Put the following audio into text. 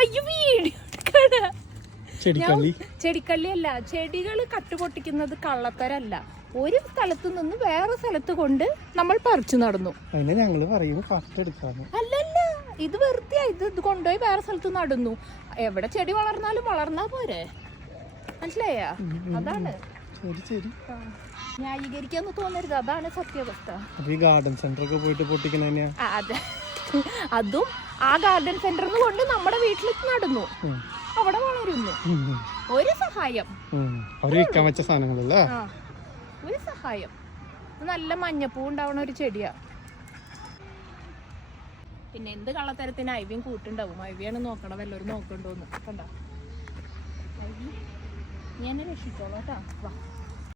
അയ്യോ വീഡിയോ ചെടിക്കള്ളിയല്ല, ചെടികൾ കട്ടുപൊട്ടിക്കുന്നത് കള്ളത്തരല്ല. ഒരു സ്ഥലത്ത് നിന്ന് വേറെ സ്ഥലത്ത് കൊണ്ട് നമ്മൾ പറിച്ചു നടന്നു. അല്ലല്ല, ഇത് വെറുതെ ഇത് കൊണ്ടുപോയി വേറെ സ്ഥലത്ത് നടന്നു. എവിടെ ചെടി വളർന്നാലും വളർന്നാ പോരെ, മനസ്സിലായ? അതാണ് ന്യായീകരിക്കാന്ന് തോന്നരുത്, അതാണ് സത്യാവസ്ഥ. ഗാർഡൻ സെന്റർ ഒക്കെ പോയിട്ട് പൊട്ടിക്കുന്ന അതെ, അതും ആ ഗാർഡൻ സെന്ററിൽ കൊണ്ട് നമ്മുടെ വീട്ടിലേക്ക് നടന്നു, അവിടെ വളരുന്നു. ഒരു സഹായം, ഒരു സഹായം. നല്ല മഞ്ഞപ്പൂ ഉണ്ടാവണ ഒരു ചെടിയാ. പിന്നെ എന്ത് കള്ളത്തരത്തിന് ഐവിയും കൂട്ടുണ്ടാവും. ഐവിയാണ് നോക്കണം, വല്ലവരും നോക്കണ്ടോന്ന്. കണ്ട, ഐവി ഞാൻ രക്ഷിച്ചോളാം കേട്ടാ. വാ.